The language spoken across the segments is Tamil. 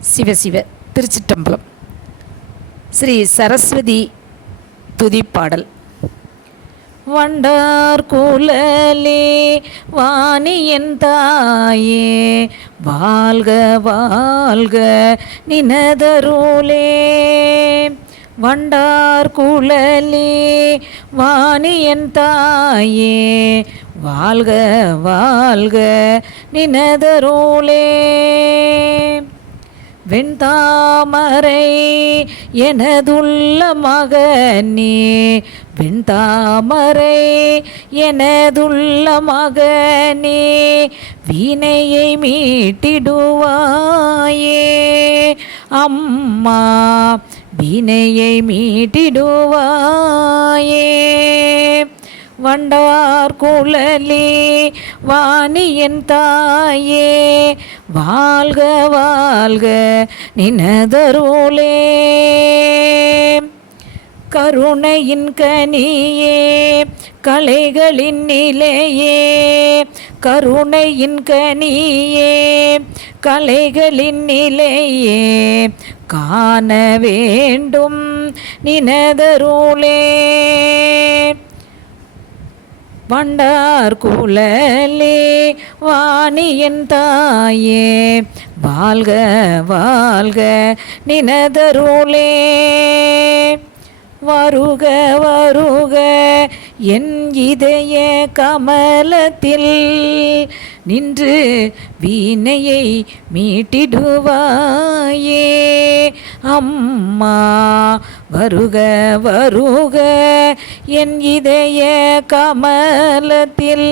சிவசிவ திருச்சிட்டம்பலம். ஸ்ரீ சரஸ்வதி துதிப்பாடல் வண்டார் குழலே வாணியன் தாயே வாழ்க வாழ்க நினதருளே. வண்டார் குழலே வாணியன் தாயே வாழ்க வாழ்க நினதருளே. வெண்தாமரை எனதுள்ள மகனே வெண்தாமரை எனதுள்ள மகனே வீணையை மீட்டிடுவாயே. அம்மா வீணையை மீட்டிடுவாயே. வண்டார் குழலே வாணியன் தாயே. வாழ்க வாழ்க நினதருளே. கருணையின் கனியே கலைகளின் நிலையே. கருணையின் கனியே கலைகளின் நிலையே. காண வேண்டும் நினதருளே. வண்டார் குழலே வாணியன் தாயே வாழ்க வாழ்க நினதருளே. வருக வருக என் இதய கமலத்தில் நின்று வீணையை மீட்டிடுவாயே. அம்மா வருக வருக என் இதய கமலத்தில்.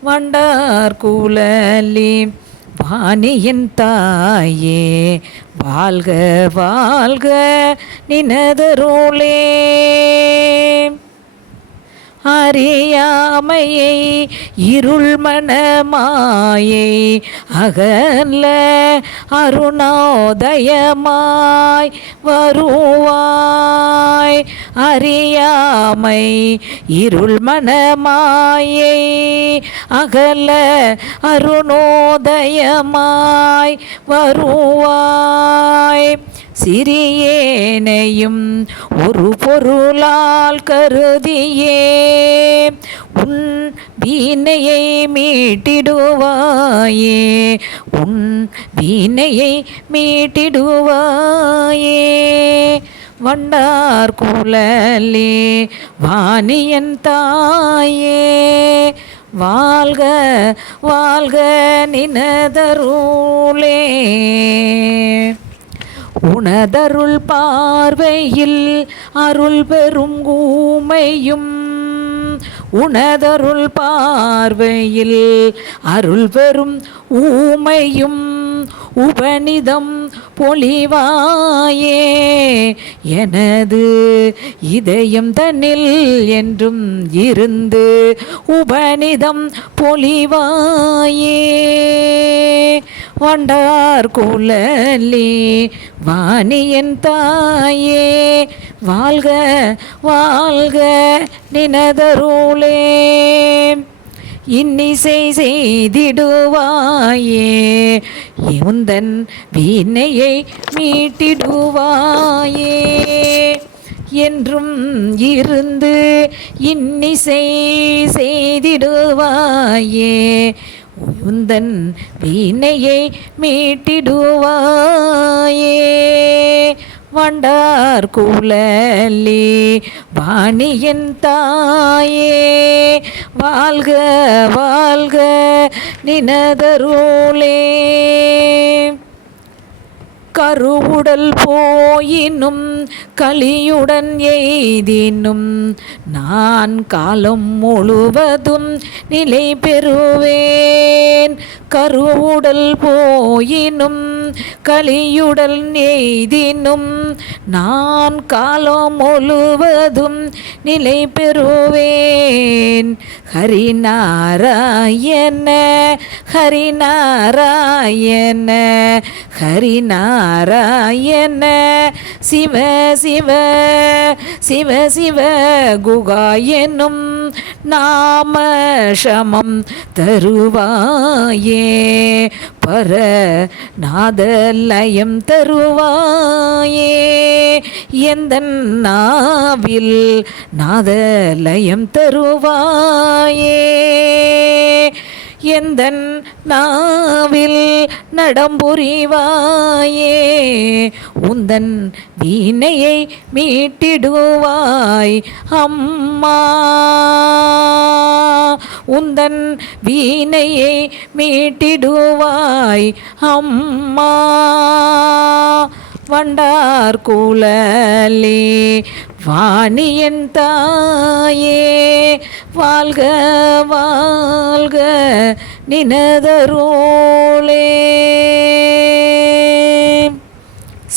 வண்டார் குழலி வாணியின் தாயே வாழ்க வாழ்க நினதருளே. அறியாமையை இருள் மனமாயை அகல அருணோதயமாய் வருவாய். அறியாமை இருள் மனமாயை அகல அருணோதயமாய் வருவாய். சிறியேனையும் ஒரு பொருளால் கருதியே உன் வீணையை மீட்டிடுவாயே. உன் வீணையை மீட்டிடுவாயே. வண்டார் குழலே வாணியன் தாயே. வாழ்க வாழ்க நினதருளே. உனதருள் பார்வையில் அருள் பெறும் கூமையும் உனதருள் பார்வையில் அருள் பெறும் ஊமையும் உபனிதம் பொலிவாயே எனது இதயம் தன்னில் என்றும் இருந்து உபனிதம் பொலிவாயே வண்டார் குழலி வாணியன் தாயே. வாழ்க வாழ்க நினதருளே. இன்னிசை செய்திடுவாயே. எந்தன் வீணையை மீட்டிடுவாயே. என்றும் இருந்து இன்னிசை செய்திடுவாயே. உந்தன் வீணையை மீட்டிடுவாயே. வண்டார் குழலி வாணியின் தாயே வாழ்க வாழ்க நினதருளே. கருவுடல் போயினும் கலியுடன் எய்தினும் நான் காலம் முழுவதும் நிலை பெறுவேன். கருவுடல் போயினும் கலியுடல் எய்தினும் நான் காலம் முழுவதும் நிலை பெறுவேன். ஹரிநாராயண ஹரிநாராயண ஹரிநாராயண. நாராயண. சிவ சிவ சிவ சிவ குகா என்னும் நாம சமம் தருவாயே. பர நாதலயம் தருவாயே. எந்த நாவில் நாதலயம் தருவாயே. எந்தன் நாவில் நடம்புரிவாயே? உந்தன் வீணையை மீட்டிடுவாய் அம்மா. உந்தன் வீணையை மீட்டிடுவாய் அம்மா. வண்டார் கூலலே. வாணியன் தாயே வாழ்க வாழ்க நினதரோளே.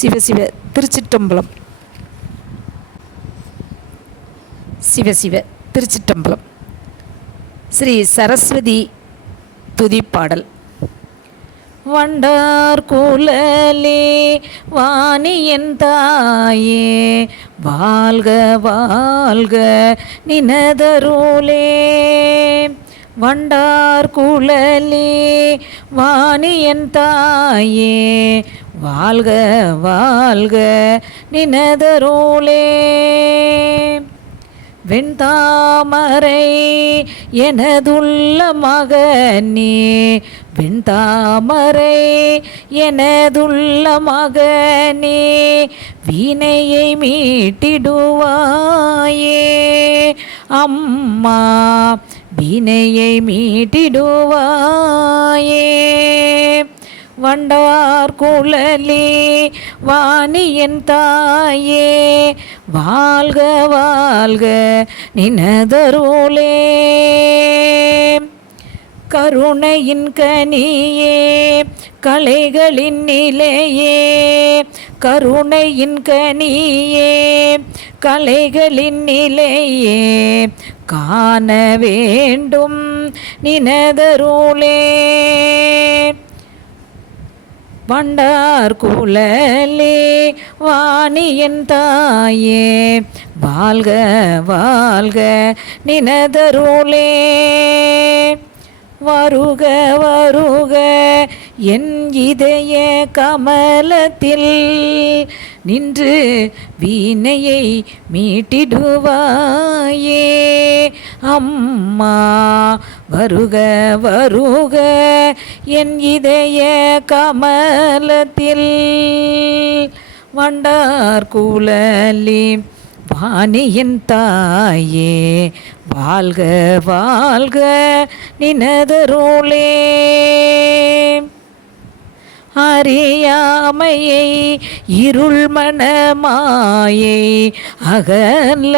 சிவசிவ திருச்சிட்டம்பலம். சிவசிவ திருச்சிட்டம்பலம். ஸ்ரீ சரஸ்வதி துதிப்பாடல். வண்டார் குழலே வாணியன் தாயே வாழ்க வாழ்க நினதருளே. வண்டார் குழலே வாணியன் தாயே வாழ்க வாழ்க நினதருளே. வெண்தாமரை எனதுள்ள மகனே வெண்தாமரை எனதுள்ள மகனே வீணையை மீட்டிடுவாயே. அம்மா வீணையை மீட்டிடுவாயே. வண்டார் குழலே வாணியன் தாயே வாழ்க வாழ்க நினதருளே. கருணையின் கனியே கலைகளின் நிலையே கருணையின் கனியே கலைகளின் நிலையே காண வேண்டும் நினதருளே. வண்டார் குழலே வாணியன் தாயே வாழ்க வாழ்க நினதருளே. வருக வருக என் இதய கமலத்தில் நின்று வீணையை மீட்டிடுவாயே. அம்மா வருக வருக என் இதய கமலத்தில். வண்டார் குழலி வாணியின் தாயே வாழ்க வாழ்க நினதருளே. அறியாமையை இருள் மனமாயை அகல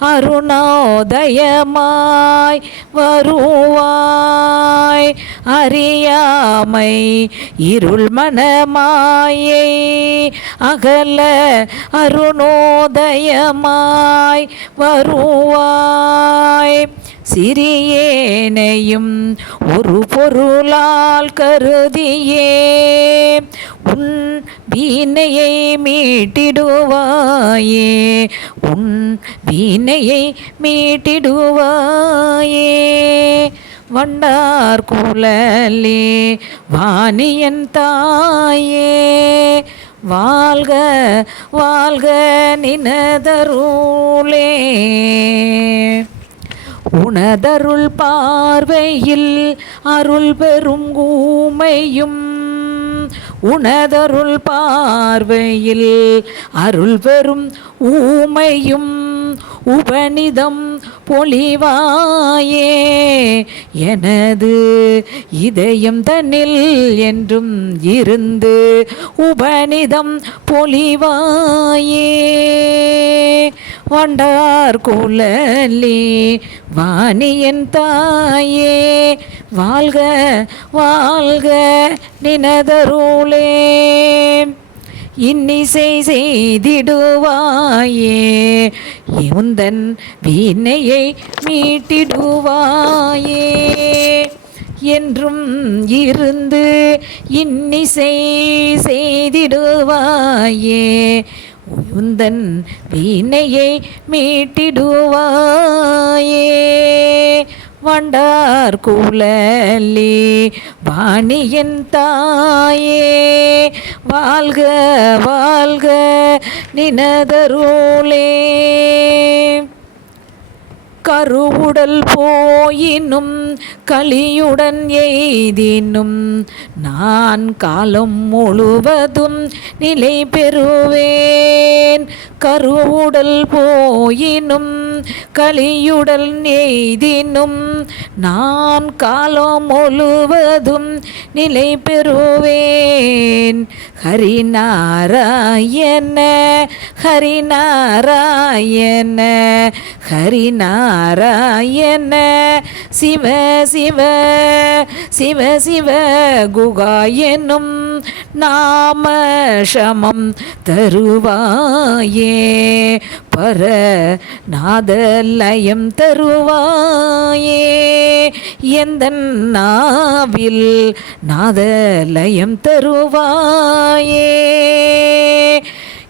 அருணோதயமாய் வருவாய். அறியாமை இருள் மனமாயை அகல அருணோதயமாய் வருவாய். சிறியேனையும் ஒரு பொருளால் கருதியே. உன் வீணையை மீட்டிடுவாயே. உன் வீணையை மீட்டிடுவாயே. வண்டார் குழலே வாணியன் தாயே. வாழ்க வாழ்க நினதருளே. உனதருள் பார்வையில் அருள் பெறும் ஊமையும் உனதருள் பார்வையில் அருள் பெறும் ஊமையும் உபனிதம் பொலிவாயே எனது இதயம் தன்னில் என்றும் இருந்து உபனிதம் பொலிவாயே வண்டார் குழலே வாணியன் தாயே வாழ்க வாழ்க நினதருளே. இன்னிசை செய்திடுவாயே எந்தன் வீணையை மீட்டிடுவாயே. என்றும் இருந்து இன்னிசை செய்திடுவாயே உந்தன் வீணையை மீட்டிடுவாயே. வண்டார் குழலி வாணியின் தாயே. வாழ்க வாழ்க நினதருளே. கருவுடல் போயினும் கலியுடன் எய்தினும் நான் காலம் முழுவதும் நிலை பெறுவேன். கருவுடல் போயினும் கலியுடல் நெய்தினும் நான் காலம் முழுவதும் நிலை பெறுவேன். ஹரிநாராயண ஹரிநாராயண ஹரிநாராயண சிவ சிவ சிவ சிவ குகா என்னும் நாம சமம் தருவாயே. பர நாத நாதலயம் தருவாயே. எந்த நாவில் நாதலயம் தருவாயே.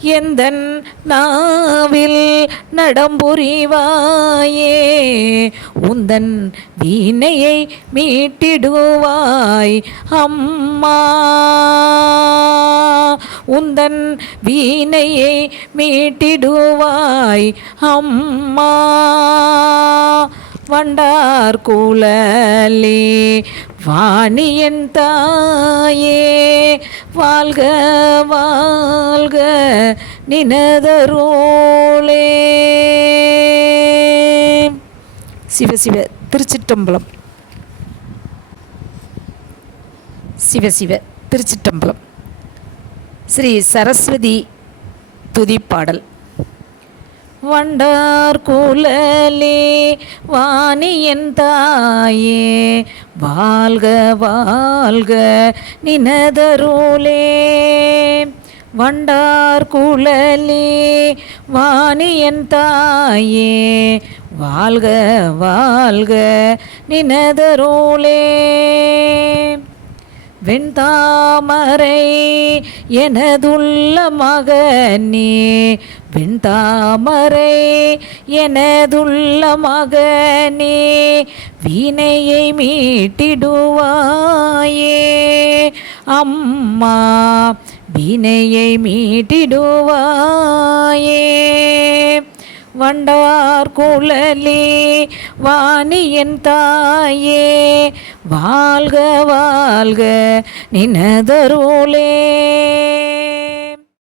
எந்த நாவில் நடம்புரிவாயே? உந்தன் வீணையை மீட்டிடுவாய் அம்மா. உந்தன் வீணையை மீட்டிடுவாய் அம்மா. வண்டார் கூலலே. வாணியன் தாயே வாழ்க வாழ்க நினதரோளே. சிவசிவ திருச்சிட்டம்பலம். சிவசிவ திருச்சிட்டம்பலம். ஸ்ரீ சரஸ்வதி துதிப்பாடல். வண்டார் குழலே வாணியன் தாயே வாழ்க வாழ்க நினதருளே. வண்டார் குழலே வாணியன் தாயே வாழ்க வாழ்க நினதருளே. வெண்தாமரை எனதுள்ள மகனே வெண்தாமரை எனதுள்ள மகனே வீணையை மீட்டிடுவாயே. அம்மா வீணையை மீட்டிடுவாயே. வண்டார் குழலே வாணியன் தாயே வாழ்க வாழ்க நினதருளே.